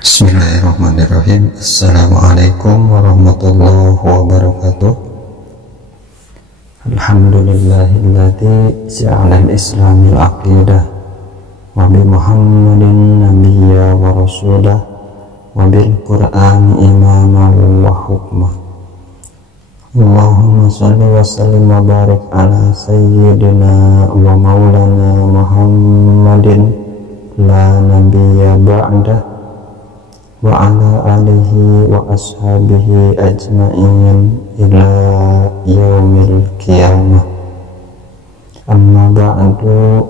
Bismillahirrahmanirrahim. Assalamualaikum warahmatullahi wabarakatuh. Alhamdulillahilladzi ja'ala al-islamil aqidah wa bi Muhammadin nabiyya wa rasulah wa bil Qur'ani imaman wa hukmah. Allahumma shalli wa sallim wa barik ala sayyidina wa maulana Muhammadin la nabiyya ba'dah wa ala alihi wa ashabihi ajma'in ila yaumil qiyamah. Amma ba'du.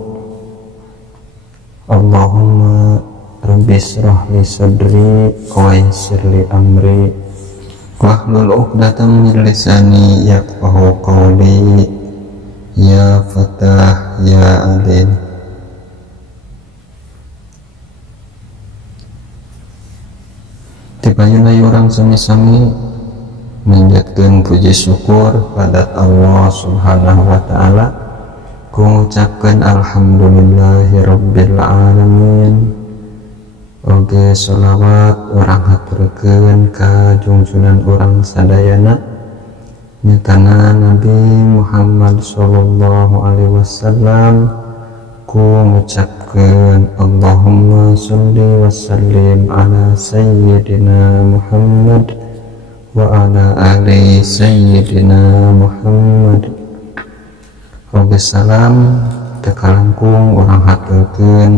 Allahumma rabbi shrah li sadri wa yassir li amri wahlul 'uqdatam min lisani yafqahu qawli. Ya Fatah ya Alim. Dipayunai orang sami-sami menjadikan puji syukur pada Allah subhanahu wa ta'ala, mengucapkan alhamdulillahirabbil alamin. Oge sholawat orang haturkeun ka junjunan orang sadayana nyatana Nabi Muhammad sallallahu alaihi wasallam, ku mengucapkan Allahumma sholli wa sallim ala sayyidina Muhammad wa ala ali sayyidina Muhammad. Oge salam tekalangkung orang haturkeun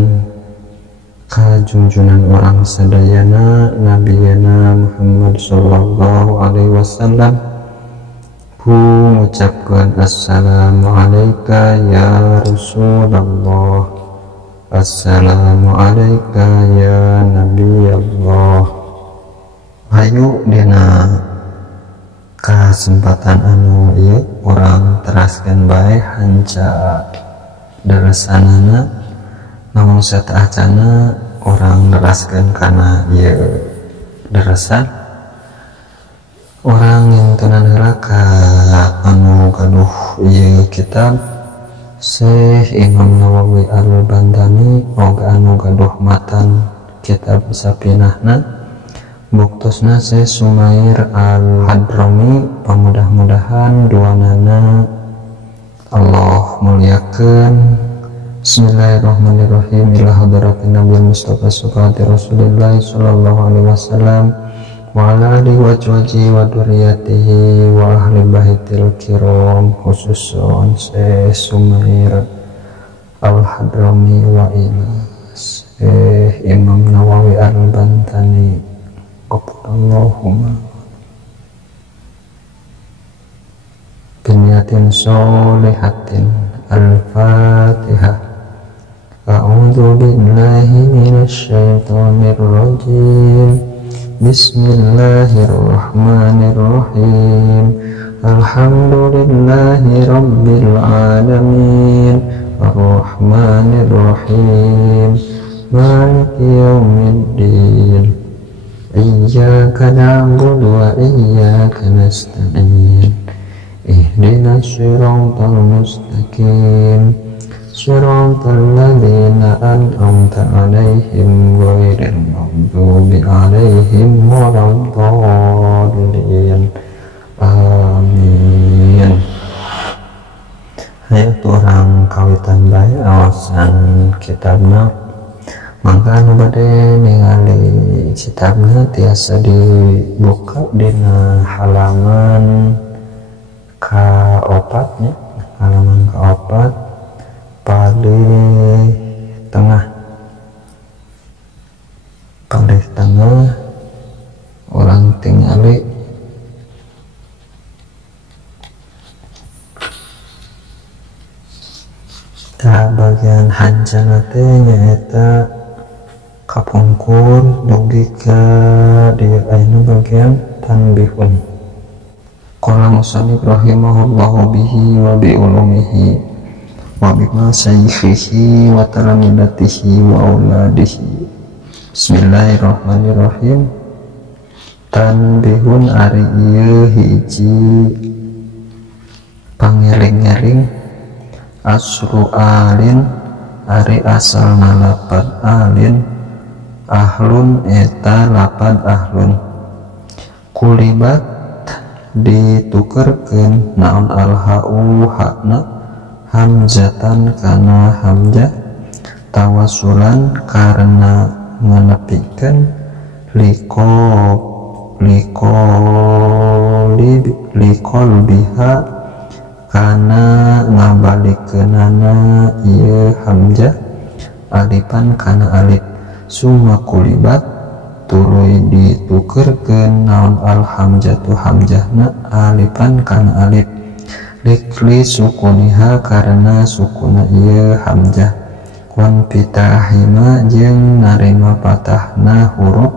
ka junjunan orang sadayana nabiyana Muhammad sallallahu alaihi wasallam, ku mengucapkan assalamu alayka ya Rasulullah, assalamu alayka ya Nabi Allah. Ayo dina kesempatan anu ieu orang teraskan bae hanca darasanana, namun satacana orang neraskan kana ieu darasan orang yang tenan neraka anu gaduh ieu kitab Syekh Imam Nawawi Al-Bantani, oga anu gaduh matan kitab sapinahna buktusna Syekh Sumair Al-Hadrami. Pamudah-mudahan duanana Allah muliakeun. Bismillahirrahmanirrahim. Ila hadratin Nabi Mustafa Sukati Rasulullah sallallahu alaihi wasallam wa ala alihi wa sahbihi wa dzurriyyatihi wa ahli baitil kiram, khususon Syekh Sumair Al-Hadrami wa ila Syekh Imam Nawawi Al-Bantani. Allahumma biniyatin sholihatin. Al-Fatihah. A'udzu billahi minasy syaithanir rajim. Bismillahirrahmanirrahim. Alhamdulillahi rabbil alamin. Ar-Rahmanir Rahim. Maliki yaumiddin. Iyyaka na'budu wa iyyaka nasta'in. Ihdinas siratal mustaqim. Siratal ladzina an'amta 'alaihim ghairil maghdubi 'alaihim waladdallin. Amin. Hayu orang kawitan bae awasan kitabna, mangka anu bade ningali kitabna tiasa dibuka dina halaman kaopatnya, halaman kaopat paling tengah orang tingali ka bagian hancana teh nyaeta kapungkur dugi ka dia anu bagian tanbihun. Qala musannif rahimahullahu bihi wa bi ulumihi wa bi masyayikhihi wa talamidatihi wa auladihi. Bismillahirrahmanirrahim. Tanbihun ari ieu hiji pangeling-eling asru alin ari asal nalapad alin ahlun eta lapad ahlun. Kulibat ditukerkeun naon alha'u hakna hamzatan kana hamzah tawasulan karena nganepikeun liqolbiha kana ngabalikeunana ieu hamzah alifan kana alif. Summa kulibat tuluy ditukerkeun naon al hamzatu hamzahna alifan kana alif likli sukuniha karena sukuna ieu hamzah wan pitahima jeung narima patahna huruf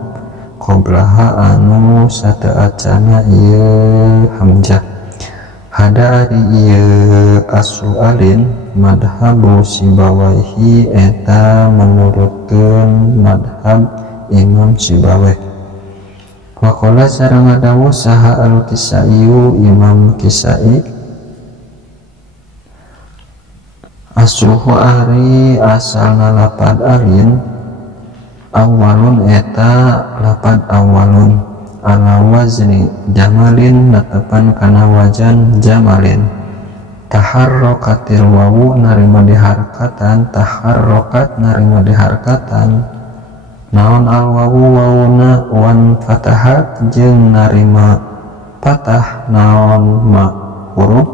qoblaha anu sateacana ieu hamzah. Hada ari ieu aslu alin madhabu Sibawaihi eta menurutkeun madhab Imam Sibawai. Waqala sareng dawuh saha al-Kisaiyu Imam Kisai asluhu ari asalna lapad alin awalun eta lapad awalun ala wazni jamalin natepan kana wajan jamalin. Taharrokatil wawu narima diharkatan taharrokat narima diharkatan naon al wawu wawuna wan fatahat jeung narima patah naon ma huruf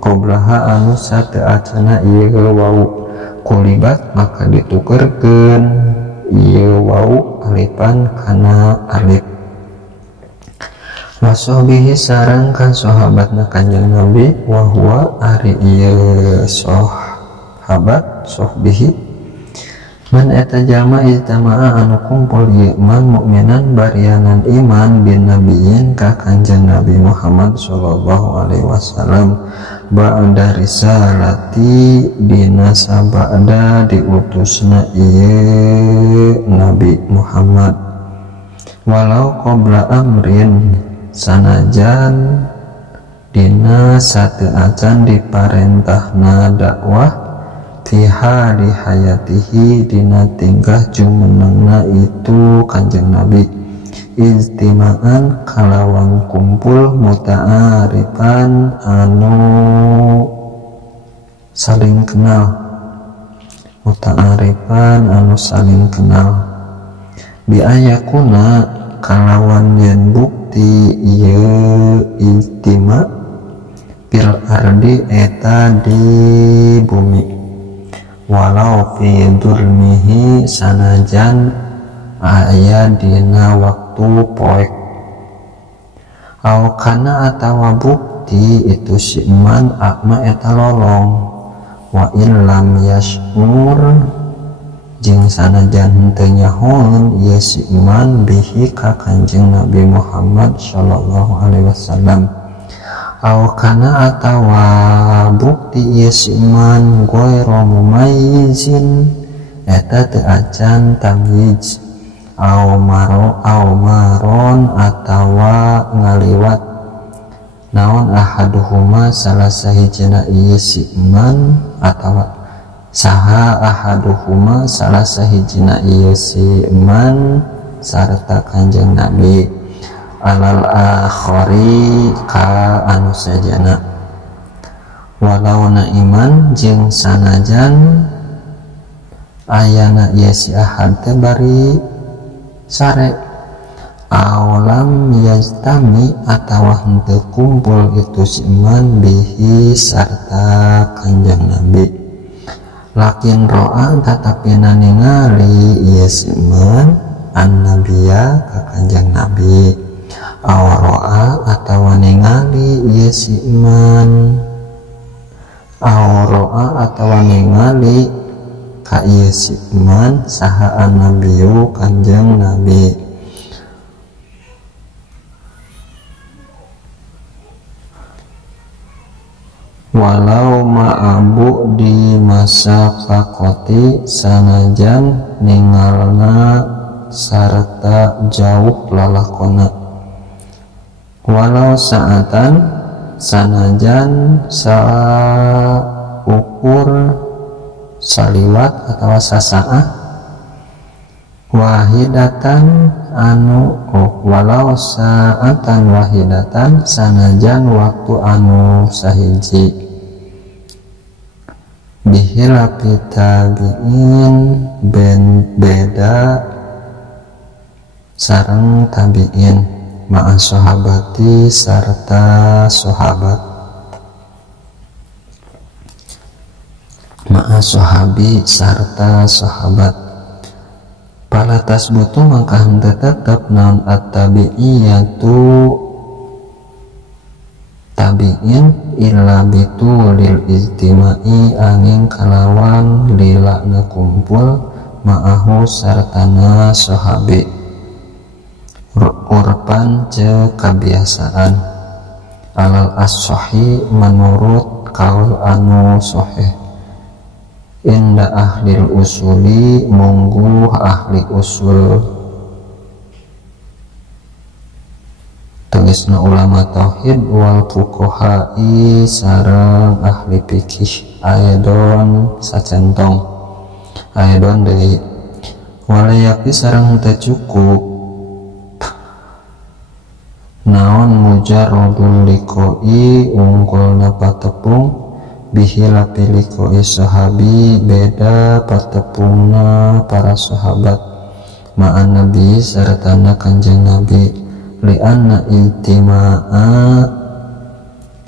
qoblaha anu sateacana ieu wawu. Kulibat maka ditukerkeun ieu wawu alifan kana alif. Wasobihi sareng ka sahabatna Kanjeng Nabi wa huwa ari ieu sahabat sohbihi man eta jalma ijtama'a anu kumpul iman mukminan barianan iman bin nabiyyin ka Kanjeng Nabi Muhammad sallallahu alaihi wasallam ba'da risalati dina sabada diutusna ieu Nabi Muhammad walau qabla amrin sanajan dina sateacan diparentahna dakwah fiha di hayatihi dina tingkah jumenengna itu Kanjeng Nabi ijtima'an kalawang kumpul muta'arifan anu saling kenal biayakuna kalawan yen bukti ieu ijtima fil ardi eta di bumi walau fi durmihi sanajan aya dina waktu poek au kana atawa bukti itu si iman akma eta lolong wa illam yasmur jeung sanajan teu nyahoeun ieu si iman bihi ka Kanjeng Nabi Muhammad sallallahu alaihi wasallam au kana atawa bukti ieu si iman ghairu mumayyizin eta teu acan tamyiz au maron atawa ngaliwat naon ahaduhuma salah sahijina ieu si iman atawa saha ahaduhuma salah sahijina ieu si iman sarta Kanjeng Nabi alal akhari ka anu sajana walau na iman jeung sanajan ayana ieu si ahad teh bari sare awalam yajtami atawa henteu kumpul itu si iman bihi sarta Kanjeng Nabi lakin ro'a tetapi ningali ieu si iman an-nabiya ka Kanjeng Nabi aw ro'a atawa ningali ieu si iman aw ro'a atawa ningali ka ieu si iman saha an-nabiyu Kanjeng Nabi walau ma'abu di masa fakoti sanajan ningalna sarta jauh lalakona walau saatan sanajan saukur saliwat atau sasaah wahidatan anu walau saatan wahidatan sanajan waktu anu sahiji bihilapi tabi'in beda sareng tabi'in ma'a sahabati sarta sahabat ma'a sahabi sarta sahabat palatas butuh maka henteu tetep naon at-tabi'iyatu tabi'in illa bitulil ijtima'i angin kalawan lilana kumpul ma'ahu sartana sahabi urpan ce kebiasaan alal as-sahih menurut kaul anu sahih inda ahli usuli mungguh ahli usul tegasna ulama tauhid wal fuqaha'i sareng ahli fikih aidon sacentong aidon deui walayaki sareng teu cukup naon mujarradul liqa'i unggulna patepung bihila piliko sahabi beda patepungna para sahabat ma'an nabi sartana kanjeng nabi lianna iltima'a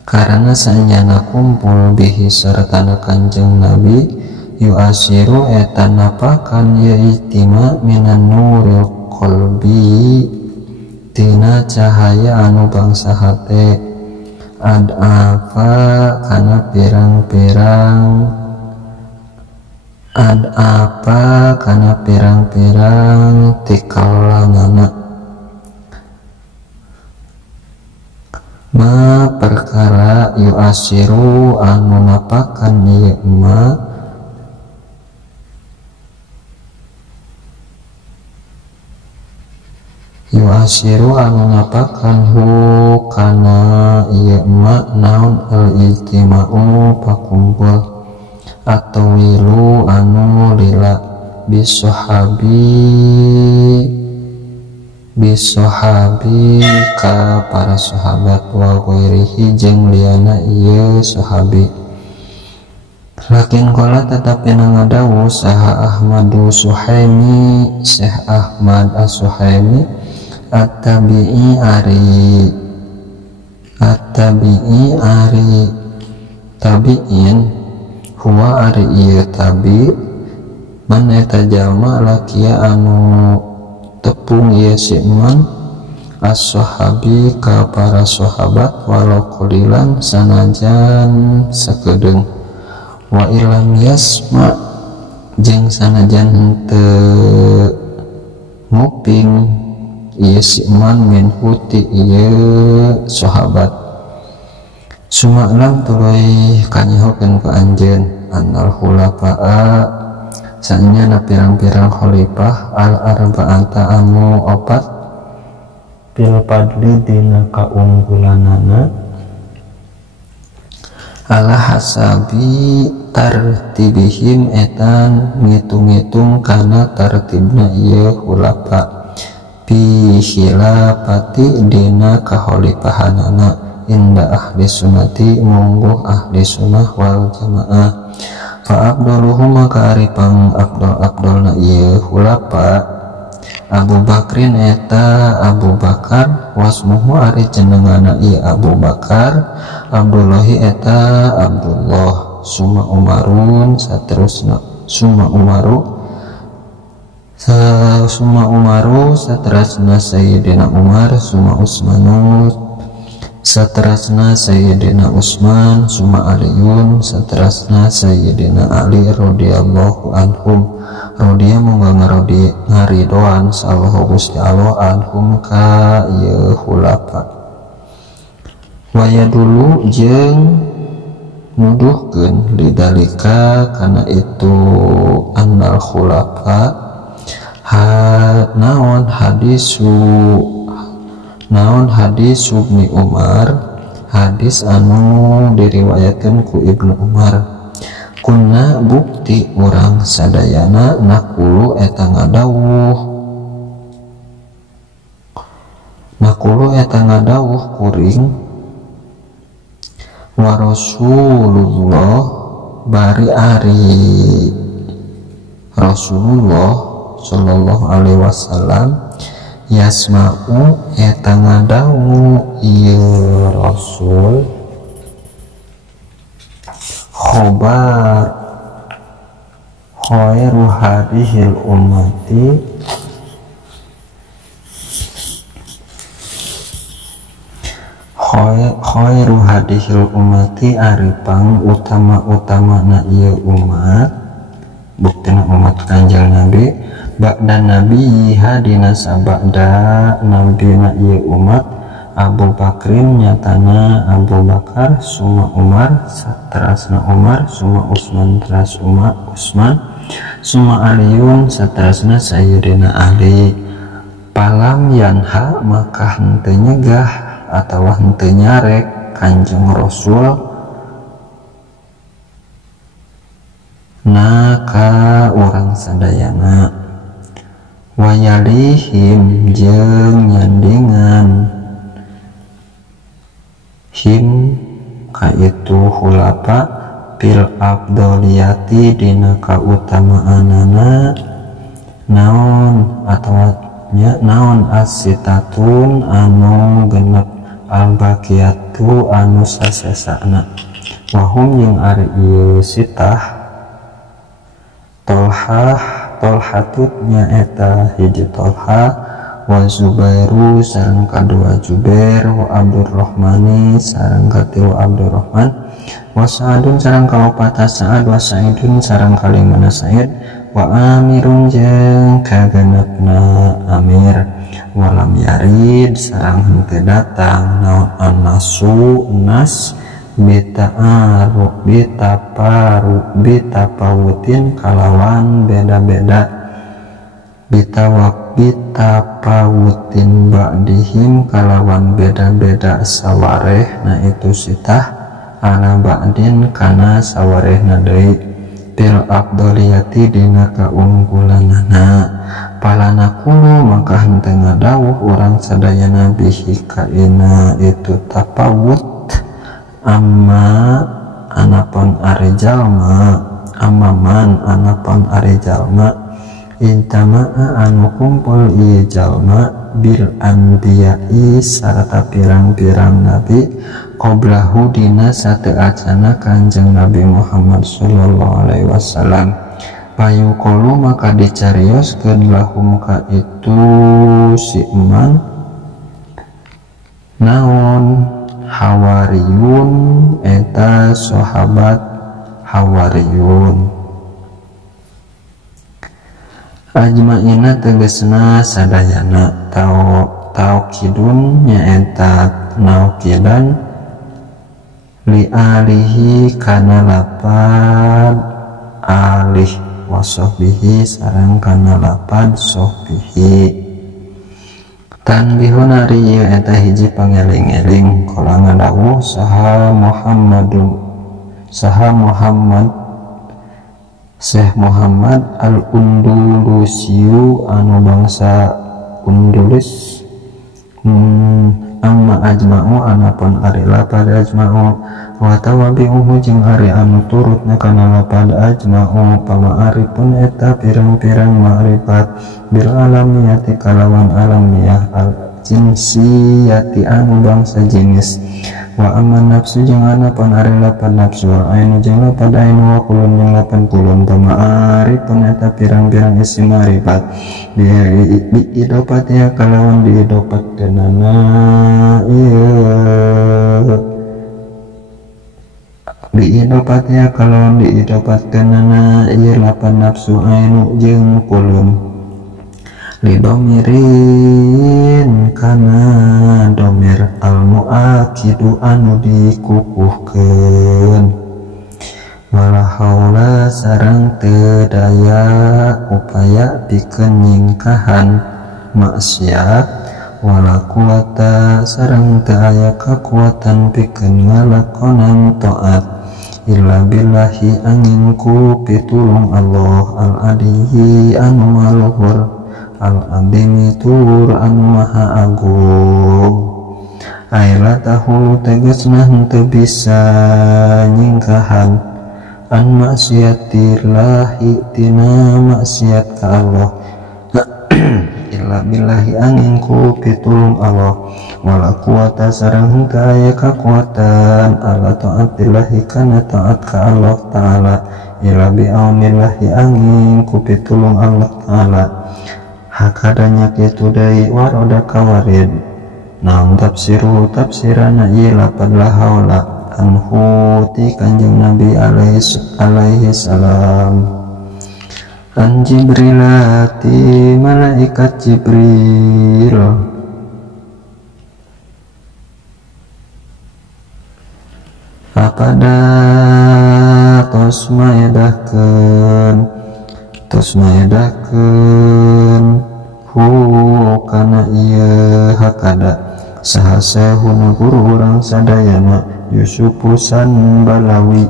karena sanyana kumpul bihi sartana kanjeng nabi yuasiru etan napakan ya iltima minan nuril qalbi tina cahaya anu bangsa hate ad-apa kana pirang-pirang ad-apa kana pirang-pirang tikalanana ma perkara yuasiru anu napakan ieu ma yuasiru anu napakan hu kana ieu ma naon al-ijtima'u pakumpul atau wilu anu lila bisohabi ka para sahabat wa ghairihi jeung liana ieu sahabi lakin qala tetapi nangadawu saha Ahmadu Suhaimi Syekh Ahmad As-Suhaimi at-tabi'i ari tabi'in huwa ari ieu tabi man eta jalma lakia anu tepung ieu si man as-sahabi ka para sahabat walau qalilan sanajan sakedeung wa ilam yasma jeung sanajan henteu nguping ieu si man min huti ieu sahabat sumaklam tuluy kanyahokeun ka anjeun annal khulafa'a sanyana pirang-pirang khalifah al arba'ata anu opat bil fadli dina kaunggulanana ala hasabi tartibihim etan ngitung-ngitung kana tartibna ieu khulafa fi khilafati dina kaholipahanana inda ahli sunnati mungguh ahli sunnah wal jamaah fa abduluhum maka ari pang abdulna ieu khulafa Abu Bakrin eta Abu Bakar wasmuhu ari jenengana ieu Abu Bakar Abdullahi eta Abdullah summa Umarun saterusna summa Umaru saterusna Sayyidina Umar summa Utsmanu saterusna Sayyidina Utsman summa Aliun saterusna Sayyidina Ali radhiyallahu anhum radhiya mongga ngaridoan sallallahu Gusti Allah anhum ka ieu khulafa waya dulu jeung nuduhkeun lidalika kana itu annal khulafa naon hadis Ibnu Umar hadis anu diriwayatkeun ku Ibnu Umar kunna bukti urang sadayana nakulu eta ngadawuh Nakulu eta ngadawuh kuring wa Rasulullah bari ari Rasulullah sallallahu alaihi wasallam yasma'u eta ngadawuh ieu Rasul khobar khairu hadihil ummati khairu hadihil ummati aripang utama na ieu umat buktina umat Kanjeng Nabi ba'da nabi hadina sabada nabi na ieu umat Abu Bakrin nyatana Abu Bakar summa Umar saterasna Umar summa Utsman teras Utsman summa Aliun saterasna Sayyidina Ali palam yanha maka henteu nyegah atawa henteu nyarek Kanjeng Rasul naka urang sadayana wayalihim jeung nyandingan him kaitu hulapa pil abdoliyati dina kautamaanana naon atawa naon asitatun anu genep albaqiyatu anu sasesana wahum yang ari ieu sitah tolhatutnya eta hiji Tolha wa Zubairu sareng kadua Jubair wa Abdurrahmani sareng katilu Abdurrahman wa Sa'adun sareng kaopata Sa'ad wa Sa'idun sareng kalimana Sa'id wa Amirun jeung kagenepna Amir walam yarid sareng henteu datang naon annasu nas bitapawutin kalawan beda-beda bitapawutin ba'dihim kalawan beda-beda sawareh na itu sitah ala ba'din kana sawarehna deui bil afdoliyati dina kaunggulanana palanakulu maka henteu ngadawuh urang sadayana bihi kaina itu tapawut amma anapun ari jalma amaman anapun ari jalma intama'a anu kumpul ieu jalma bil anbiya'i sarta pirang-pirang nabi qoblahu dina sateuacana Kanjeng Nabi Muhammad sallallahu alaihi wasallam payuqulu maka dicarioskeun lahum ka itu si eman naon hawariyun eta sahabat hawariyun ajma'ina tegesna sadayana taukidun nyaeta naukidan li alihi kana lapad alih wa sahbihi sareng kana lapad sahbihi tanbihun ari ieu eta hiji pangeling-eling kala ngadawuh saha Syekh Muhammad al-Undulusiyu anu bangsa Undulus amma ajma'u anapun ari lapad ajma'u wa tawabi'uhu jeung ari anu turutna kana lapad ajma'u pama'arifun eta pirang-pirang ma'rifat bil alamiyati kalawan alamiyah al jinsiyati anu bangsa jenis wa aman nafsu jeung anapun ari lapad nafsu ainu jeung lapad ainu wa kulun jeung lapad kulun pama'arifun eta pirang-pirang isim ma'rifat biidopatnya kalawan diidopatkeunana biidopatnya kalawan diidopatkeunana ieu lapad nafsu ainu jeung kulun lidomirin kana domir al-mu'akidu anu dikukuhkeun wala haula sareng teu daya upaya pikeun nyingkahan maksiat wala quwata sareng teu aya kakuatan pikeun ngalakonan taat illa billahi angin ku pitulung Allah al-aliyyi anu maluhur al-azimi tur anu maha agung. Aila tahu tegasna henteu bisa nyingkahan an maksiatillahi tina maksiat ka Allah illa billahi angin ku pitulung Allah wala kuwata sareng henteu aya kakuatan ala taatillahi kana taat ka Allah taala illa bi aunillahi angin ku pitulung Allah taala. Hakadanya kitu deui waroda kawarid naon tafsiru tafsirana ieu lapad la haula anhu ti kanjeng Nabi alaihi salam. An Jibrilati malaikat Jibril Faqada tos maedahkeun hu kana ieu hakada sahasehuna guru urang sadayana Yusufu Sanbalawi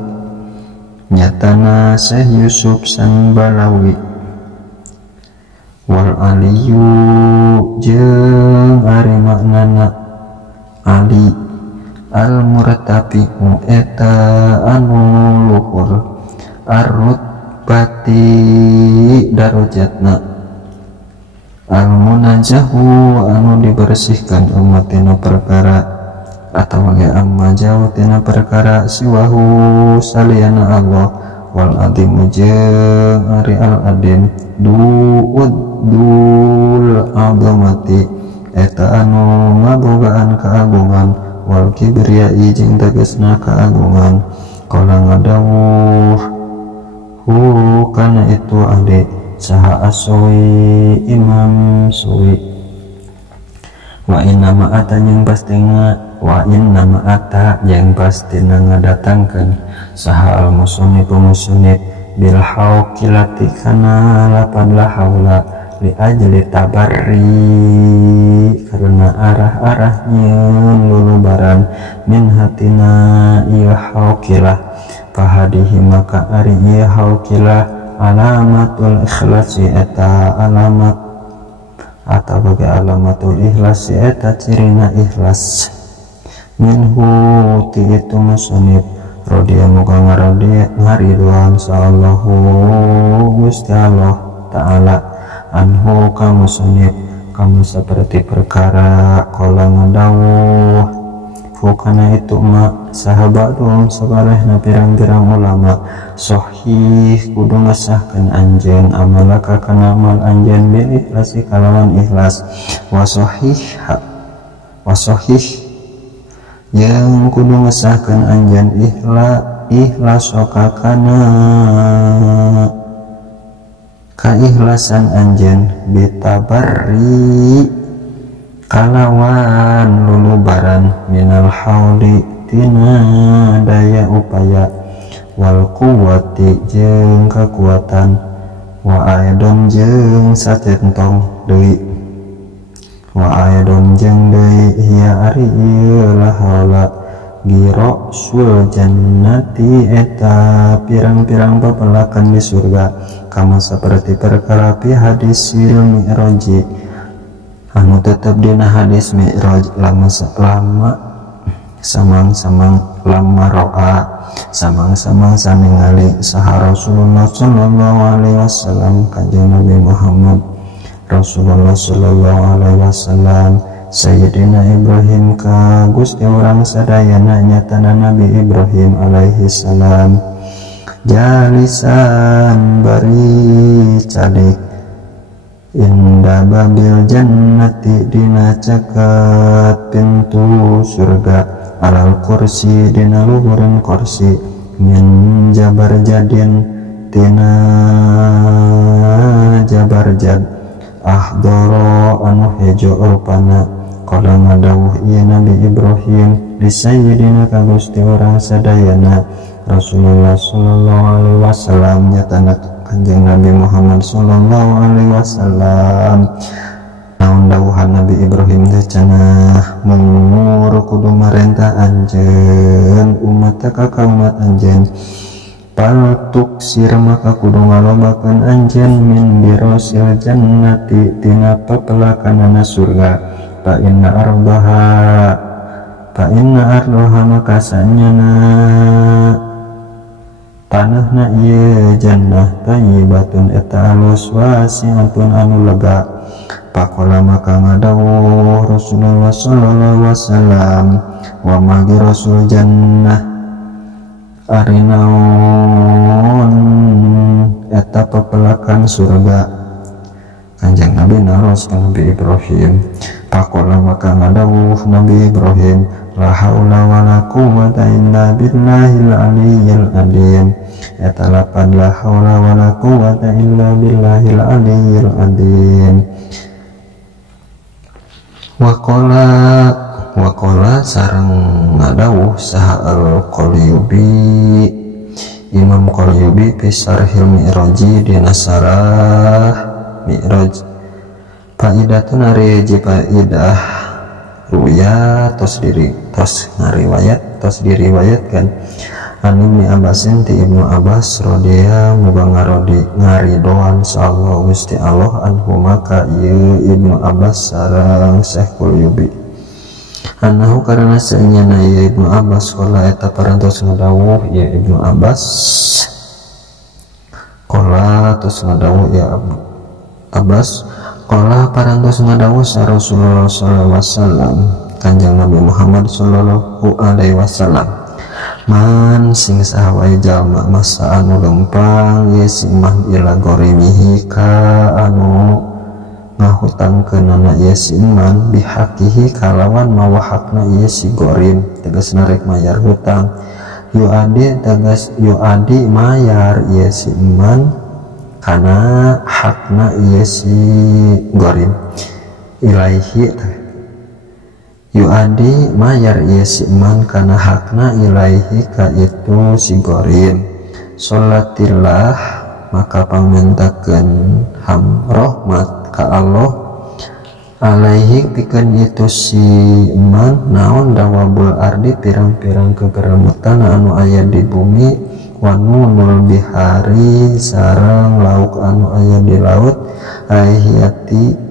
nyatana Syekh Yusuf Sanbalawi wal aliyu jeung ari maknana Ali al murtafi'u eta anu luhur arrutbati darajatna al munajahu anu dibersihkan umatina perkara atau amma jauh tina perkara siwahu saliyana Allah wal adimu jeung ari al adim dul azamati eta anu ngabogaan keagungan wal kibriyai jeung tegasna keagungan qala ngadawuh hu kana itu ade saha aswi Imam Suwi wa inna ma'ata yang pastina ngadatangkeun saha al musannif bil hauqilati kana lapad la haula li ajli tabarri karena arah-arahnya lulubaran min hatina ieu hauqilah fahadihi maka ari ieu hauqilah alamatul ikhlasi eta alamat atau bagi alamatul ikhlas eta cirina ikhlas minhu ti itu musannif radiya muga ngaridwan sallallahu Gusti Allah taala anhu ka musannif kama seperti perkara qala ngadawuh fukana itu ma sahabatun sabarehna pirang-pirang ulama sahih kudu ngasahkeun anjeun amalaka kana amal anjeun bil ikhlasi kalawan ikhlas wa sahih yang kudu ngesahkeun anjeun ikhlas kana kaikhlasan anjeun bitabarri kalawan lulubaran minal hauli tina daya upaya wal quwwati jeung kekuatan wa aidon jeung satentong deui wa aidon jeung deui hiya ari ieu la haula giro sul jannati eta pirang-pirang pepelakan di surga kama seperti perkara pi hadisil mi'raji anu tetep dina hadis mi'raj lama samang-samang lama ro'a samang-samang saningali saha Rasulullah sallallahu alaihi wasallam kanjeng Nabi Muhammad Rasulullah sallallahu alaihi wasallam Sayyidina Ibrahim ka Gusti orang sadayana nyatana Nabi Ibrahim alaihi salam jalisan bari calik inda babil jannati dina caket pintu surga alal kursi dina luhureun kursi min jabar jadin tina jabar jad ahdara anu hejo rupana qala ngadawuh ieu Nabi Ibrahim li sayyidina ka Gusti orang sadayana Rasulullah sallallahu alaihi wasallam nyatana kanjeng Nabi Muhammad sallallahu alaihi wasallam naon dawuhan Nabi Ibrahim teh cenah mungur kudu marentah anjeun umat ka umat anjeun paltuk sir maka kudu ngalobakeun anjeun min birosil jannati tina pepelakanana surga. Fa inna ardoha maka sanyana tanahna ieu jannah thayyibatun eta alus wasi'atun anu lega. Pakola maka ngadawuh Rasulullah sallallahu alaihi wasallam, wa magi rasul jannah ari naon eta pepelakan surga. Kanjeng Nabi naros ka Nabi Ibrahim. Pakola maka ngadawuh Nabi Ibrahim, la haula wala quwwata illa billahil aliyyil azim. Eta lapad la haula wala quwwata illa billahil aliyyil azim. Wakola sareng ngadawuh saha al-Qalyubi Imam Qalyubi pisarhil mi'raji dina sarah mi'raj. Faidatun ari hiji faidah ruya tos diriwayatkan an Ibnu Abbasin ti Ibnu Abbas radhiyallahu muga ngaridoan sallallahu Gusti Allah anhu maka ieu Ibnu Abbas sareng Syekh Qalyubi anahu karena saenyana ieu Ibnu Abbas qala eta parantos ngadawuh ieu Ibnu Abbas qala tos ngadawuh ya Abbas qala parantos ngadawuh sa Rasulullah sallallahu alaihi wasallam Kanjeng Nabi Muhammad sallallahu alaihi wasallam, man sing sahawae jalma masa anu lempang ye simah ila gorimihi ka anu ngahutangkeunana ye siman bihakihi kalawan mawa hakna ye si gorim tegasna rek mayar hutang yuadi mayar ye siman kana hakna ye si gorim ilaihi yuadi mayar ieu si man kana hakna ilaihi ka itu si gorim. Sholatillah maka pangmentakeun rahmat ka Allah alaihi pikeun itu si man naon dawabul ardi pirang-pirang kegeremutan anu aya di bumi wanunul bihari sareng lauk anu aya di laut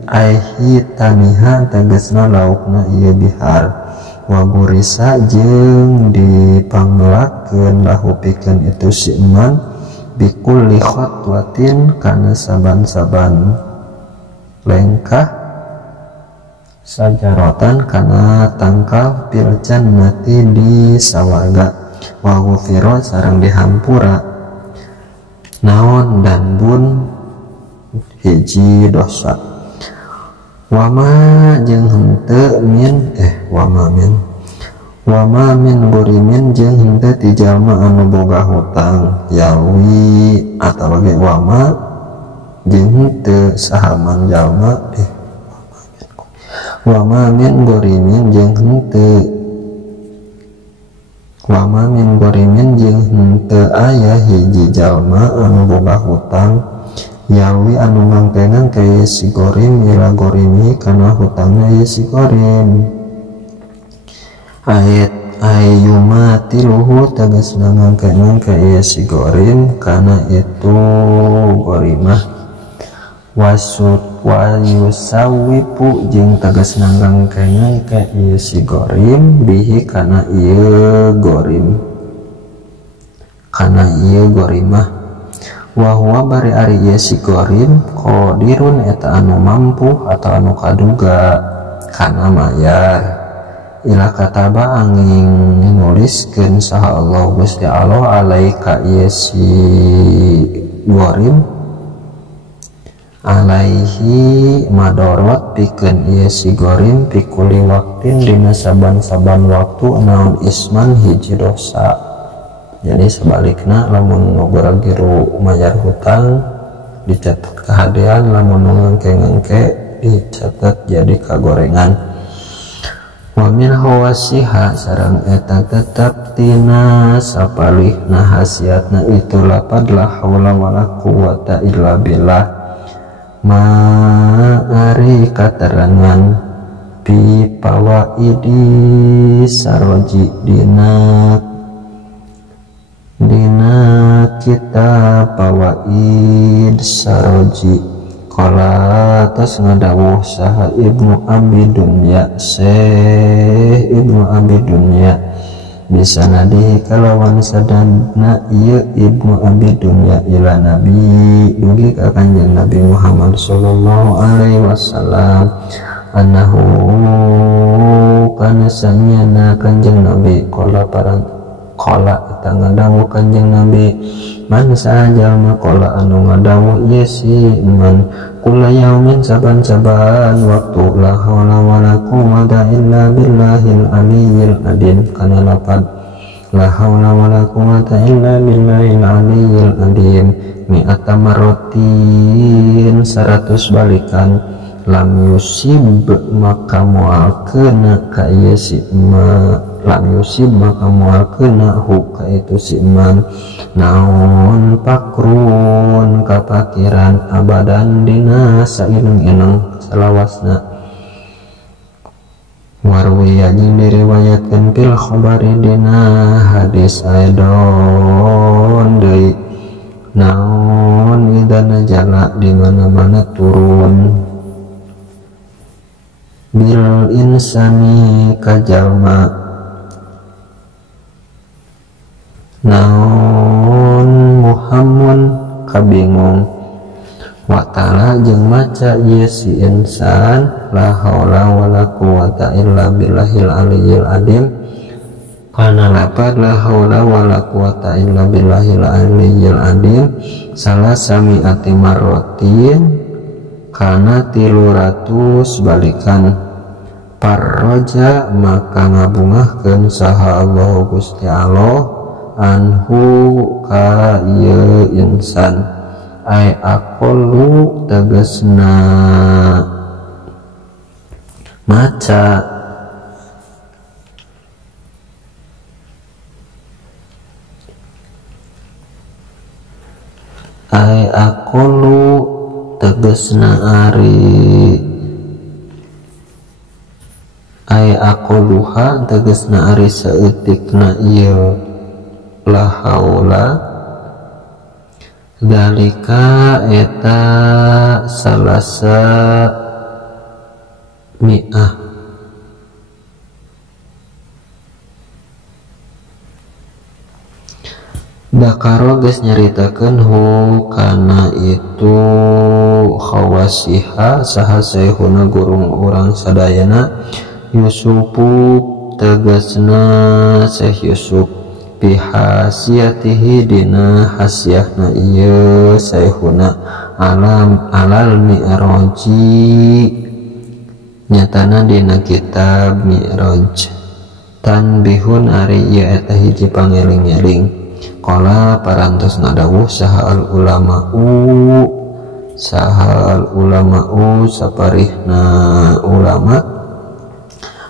aihitaniha tegasna laukna ieu bihar wa burisa jeung dipangmelakeun lahu pikeun itu si man bikulli khatwatin kana saban-saban lengkah sajarotan kana tangkal fil jannati di sawarga wa ghufira sareng dihampura naon dan bun hiji dosa wama jeung henteu wama min gurimin jeung henteu ti jalma anu boga hutang yawi atawa ge wama jeung henteu sahaman jalma wama min gurimin jeung henteu aya hiji jalma anu boga hutang yawi anu ngangkengan ka si gorim ila gorimi kana hutangna ye si gorim ayuma tiluhu tegasna ngangkengan ka si gorim kana itu gorimah wayusawipu jeung tegasna ngangkengan ka si gorim bihi kana ieu gorimah wahwa bari ari ieu si gorim qadirun eta anu mampu atau anu kaduga kana mayar ila kataba angin nuliskeun saha Allah Gusti Allah alaika ieu si gorim alaihi madorot pikeun ieu si gorim pikuli waktin dina saban-saban waktu naon isman hiji dosa. Jadi sebaliknya lamun ngogora-giru mayar hutang dicatat kehadean, lamun ngengke-ngengke dicatat jadi kagorengan. Wa min hawasiha sareng eta tetep tina sapalihna hasiatna itu lapad la haula wala quwata illa billah ma'ari katerangan bi pawaidi saroji dina kitab Fawaid Saroji. Qala tas ngadawuh saha Ibnu Abi Dunya, Syekh Ibnu Abi Dunya, bisa nadi kalawan sadana ieu Ibnu Abi Dunya ila Nabi dugi ka Kanjeng Nabi Muhammad sallallahu alaihi wasallam, annahu kana sanyana Kanjeng Nabi qala eta ngadawuh Kanjeng Nabi, man saja makola anu ngadawuh ieu si man kula yaumin saban-saban waktu la haula wala quwwata illa billahil aliyyil adin, kana lapad la haula wala quwwata illa billahil aliyyil adin mi'ata marotin 100 balikan, lam yusib maka moal kena ka ieu si lam yusib maka moal kena hu ka itu si man naon pakrun kapakiran abadan dina saireng-ireng salawasna. Warwiya jeung diriwayatkeun fil khabari dina hadis aidon deui naon idana jala di mana-mana turun bil insani kajalma naon muhammun kabingung wa ta'ala jeung maca ieu si insan la haula wala quwata illa billahil aliyyil adim, kana lapad la haula wala quwata illa billahil aliyyil adim salasami atimarotin kana 300 balikan. Parroja maka ngabungahkeun saha Allah Gusti Allah anhu ka ieu insan, ay aqallu tegasna maca, ay aqallu tegasna ari, ay aqalluha tegasna ari saeutikna ieu la haula dzalika eta salasa mi'ah dakaro geus nyaritakeun hu kana itu khawasiha saha sayhuna gurung urang sadayana Yusufu tegasna Syekh Yusuf bihasiyatihi dina hasiyahna ieu sayhuna alal mi'raji nyatana dina kitab Mi'raj tanbihun ari ieu eta hiji pangeling-eling. Qala parantos ngadawuh saha al ulama'u saparihna ulama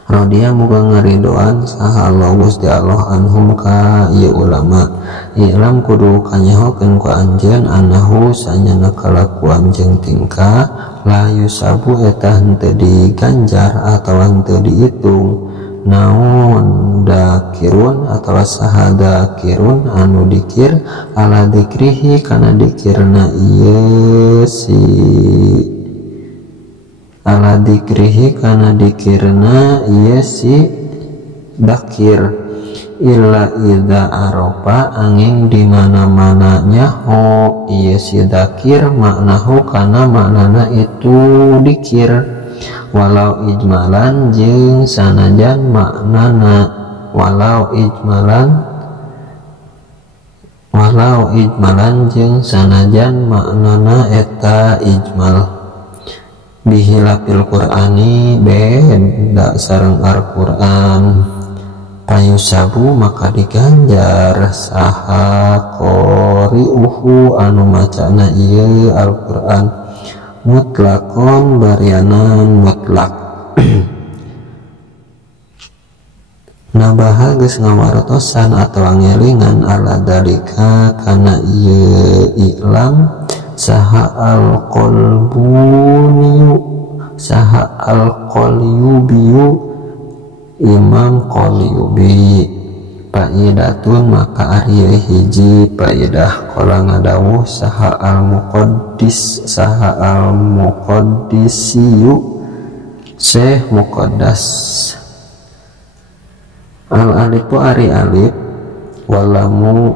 Rodia muga ngaridoan saha Allah Gusti Allah anhum ka ieu ulama. Ilam kudu kanyahokeun ku anjeun anahu sanyana kalakuan jeung tingkah la yusabu eta henteu diganjar atawa henteu diitung naon dakirun atawa saha dakirun anu dikir ala dikrihi kana dikirna ieu si ala dikrihi kana dikirna ieu si dakir illa idza aropa angin di mana-mana nyaho ieu si dakir maknahu kana maknana itu dikir walau ijmalan jeung sanajan maknana walau ijmalan jeung sanajan maknana eta ijmal bihilafil Qur'ani beda sareng Al-Qur'an payusabu maka diganjar saha qori'uhu anu macana ieu Al-Qur'an mutlaqon barianan mutlak nabaha geus ngawartosan atawa ngelingan ala dalika kana ieu iklam saha al-Qalyubiyu Imam Qalyubi faidatun maka ari hiji faidah qala ngadawuh saha al muqaddisiyu Syekh Muqaddas al alifu ari alif walamu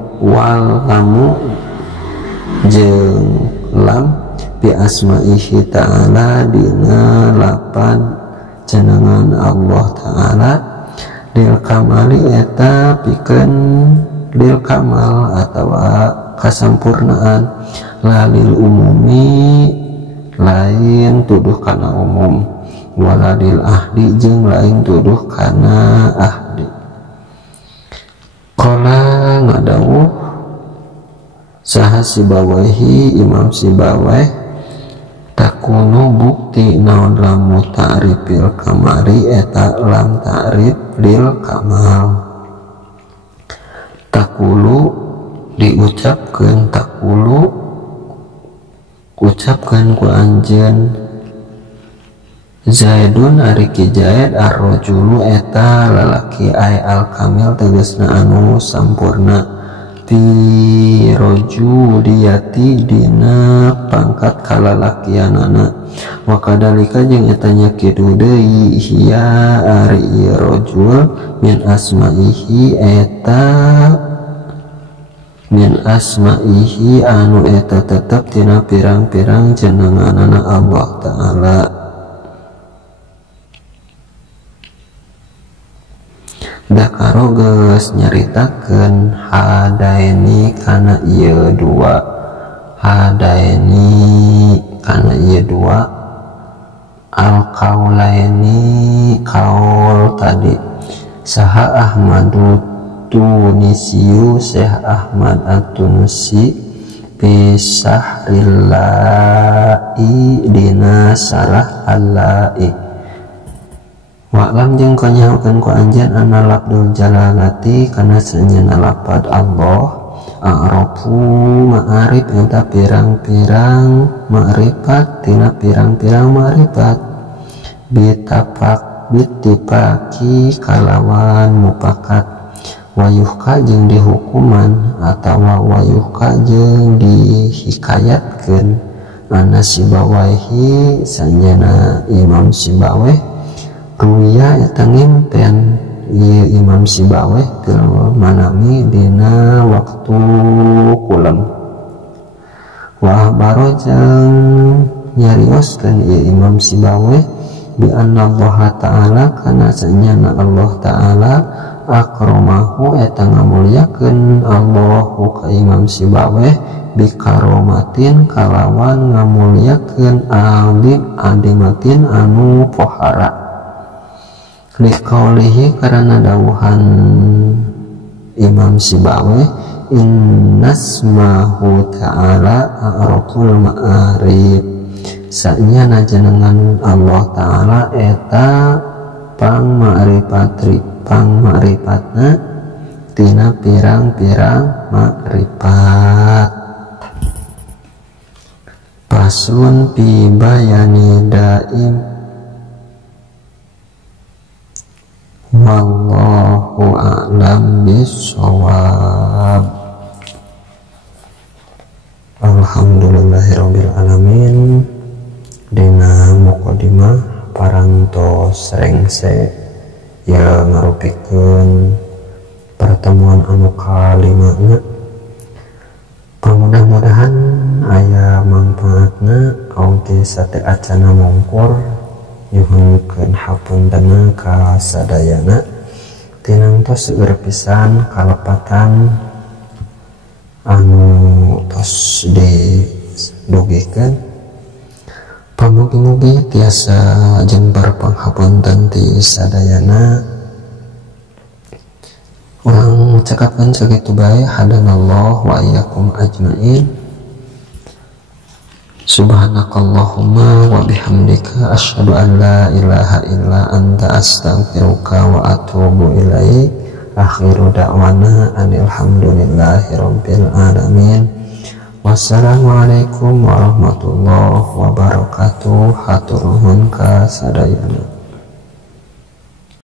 jeung lam bi asma'ihi ta'ala dina lapan jenengan Allah ta'ala lil kamali eta pikeun lil kamal atawa kasampurnaan lalil umumi lain tuduh kana umum waladil ahdi jeung lain tuduh kana ahdi. Qala ngadawuh saha Sibawahi Imam Sibawai takunu bukti naon lamu ta'rifil kamari eta lam ta'rif lil kamal. Takulu diucapkeun takulu ucapkeun ku anjeun Zaidun ari ki Zaid ar-rajulu eta lalaki ay al-kamil tegasna anu sampurna fi rajuliyati dina pangkat kalalakianana wa kadalika jeung eta nya kitu deui hiya ari rajul min asma'ihi anu eta tetep tina pirang-pirang jenenganna Allah Ta'ala. Dakaro geus nyaritakeun hadaini kana ieu dua al qaulaini qaul tadi saha Ahmadu Tunisiyu Syekh Ahmad At-Tunisi bisahrillahi dina sarah allai Wa'lam jeung konyahukeun ku anjeun anna lafdzul jalalati kana saenyana lafaz Allah a'rafu ma'arif eta pirang-pirang ma'rifat tina pirang-pirang ma'rifat bitipaki kalawan mupakat wayuhka jeung dihukuman atawa wayuhka jeung dihikayatkeun anna Sibawahi saenyana Imam Sibawai ruya eta ngimpen ieu Imam Sibawai fil manami dina waktu kulem wa baro jeung nyarioskeun ieu Imam Sibawai bi anna Allah Ta'ala kana saenyana Allah Ta'ala akramahu eta ngamulyakeun Allahu ka Imam Sibawai bi karomatin kalawan ngamulyakeun adimatin anu pohara liqaulihi karena dawuhan Imam Sibawai innasmahu ta'ala a'raful ma'arif saenyana jenengan Allah Ta'ala eta pangma'rifatna tina pirang-pirang ma'rifat. Pasun pi bayani daim wallahu a'lam bissawab. Alhamdulillahirabbil alamin. Dina muqaddimah parantos rengse ya ngarupikeun pertemuan anu kalimana. Mudah-mudahan aya manfaatna auti sate acana mungkur nyuhunkeun hapuntenna ka sadayana tinang tos seueur pisan kalepatan anu tos didugikeun pamugi-mugi tiasa jembar panghapunten ti sadayana. Urang cakapkeun sakitu bae hadanallah wa iyyakum ajmain. Subhanakallahumma wa bihamdika asyhadu an la ilaha illa anta astaghfiruka wa atubu ilaik. Akhiru da'wana alhamdulillahi rabbil alamin. Wassalamualaikum warahmatullahi wabarakatuh. Hatur nuhun ka sadayana.